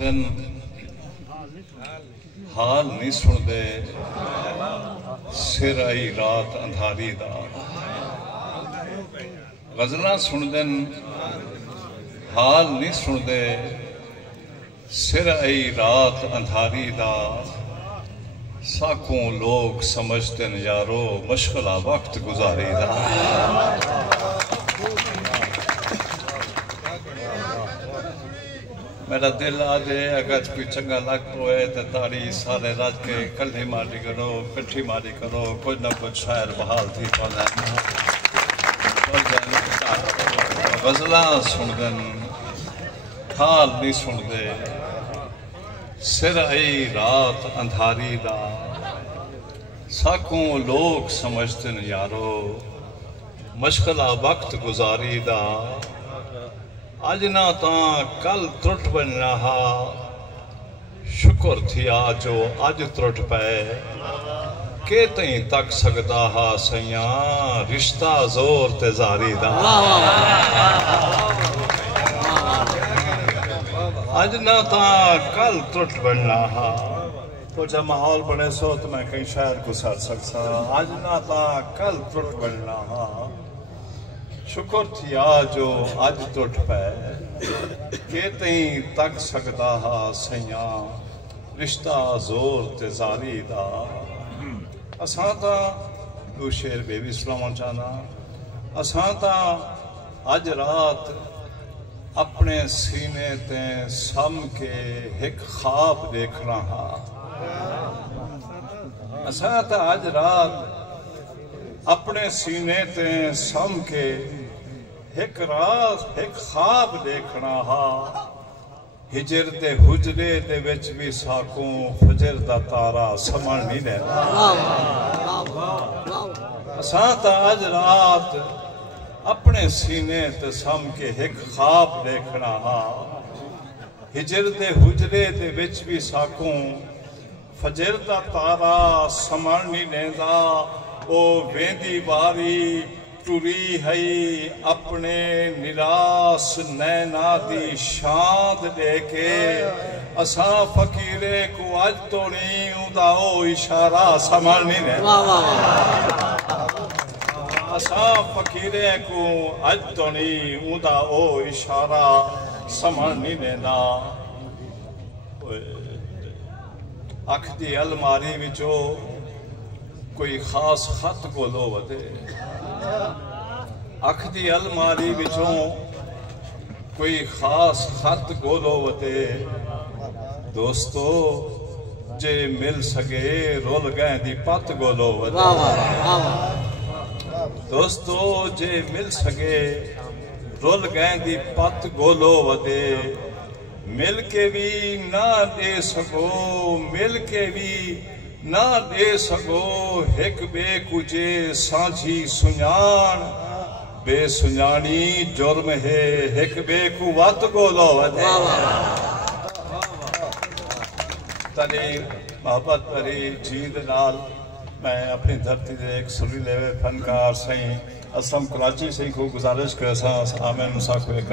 सुनदन हाल नहीं सुनदे सिर आई रात अंधारी दा। गजलां सुनदन हाल नहीं सुनदे सिर आई रात अंधारी दा। साकों लोग समझते न यारो मुश्किला वक्त गुजारी दा। मेरा दिल आजे अगर कोई चंगा लग पोए तो ताड़ी सारे रज के कल्ही मारी करो पिठी मारी करो कुछ ना कुछ शायर बहाल थी पाना। गजलां सुनदन हाल नहीं सुनदे सिर आई रात अंधारी दा। साकों लोग समझते न यारो मुश्किला वक्त गुजारी दा। अज ना ता कल त्रुट बन रहा शुक्र थी जो अज त्रुट पे के तई तक सकता हा सैया रिश्ता जोर ते जारी दा। अज ना ता कल त्रुट बन रहा तो जब माहौल बने सो तो मैं कहीं शायर को सर सकता। अज ना ता कल त्रुट बन रहा शुक्र थी जो अज त्रुट पै के तई तक सकता हा सैया रिश्ता जोर ते जारी दा। असां ता दो शेर बेबी सुनावना चाहना। असां ता अज रात अपने सीने ते सम के एक ख्वाब देखना हा। असां ता अज रात अपने सीने ते सम के एक रात एक ख्वाब देखना हा। हिजर दे हुजरे दे विच भी साकों फजर दा तारा समझ नहीं लेना। असां ता अज रात अपने सीने ते सम के एक ख्वाब देखना हा। हिजर दे हुजरे दे विच भी साकों फजर दा तारा समझ नहीं लेंदा। ओ वेंदी बारी टुरी हई अपने निराश नैना दी शांत लेके। असा फकीरे को अज तो नहीं उदा ओ इशारा समझ नहीं रहा। असा फकीरे को अज तो नहीं उदा ओ इशारा समझ नहीं लेना। अख दी अलमारी विचो कोई खास खत गोलो वदे। अख दी अलमारी विचों कोई खास खत गोलो वदे। दोस्तो जे मिल सके रोल गए दी पत गोलो वदे। दोस्तो जे मिल सके रोल गए दी पत गोलो वदे। मिल के भी ना दे सको मिल के भी ना दे सको एक बे कुजे सांझी सुजान। बेसुजानी जुर्म है एक बे को वत गोलो वदे। तने मोहब्बत भरी जींद नाल मैं अपनी धरती दे एक सुरीले फनकार सही असम कराची से को गुजारिश कर सा आमेन मुसा को एक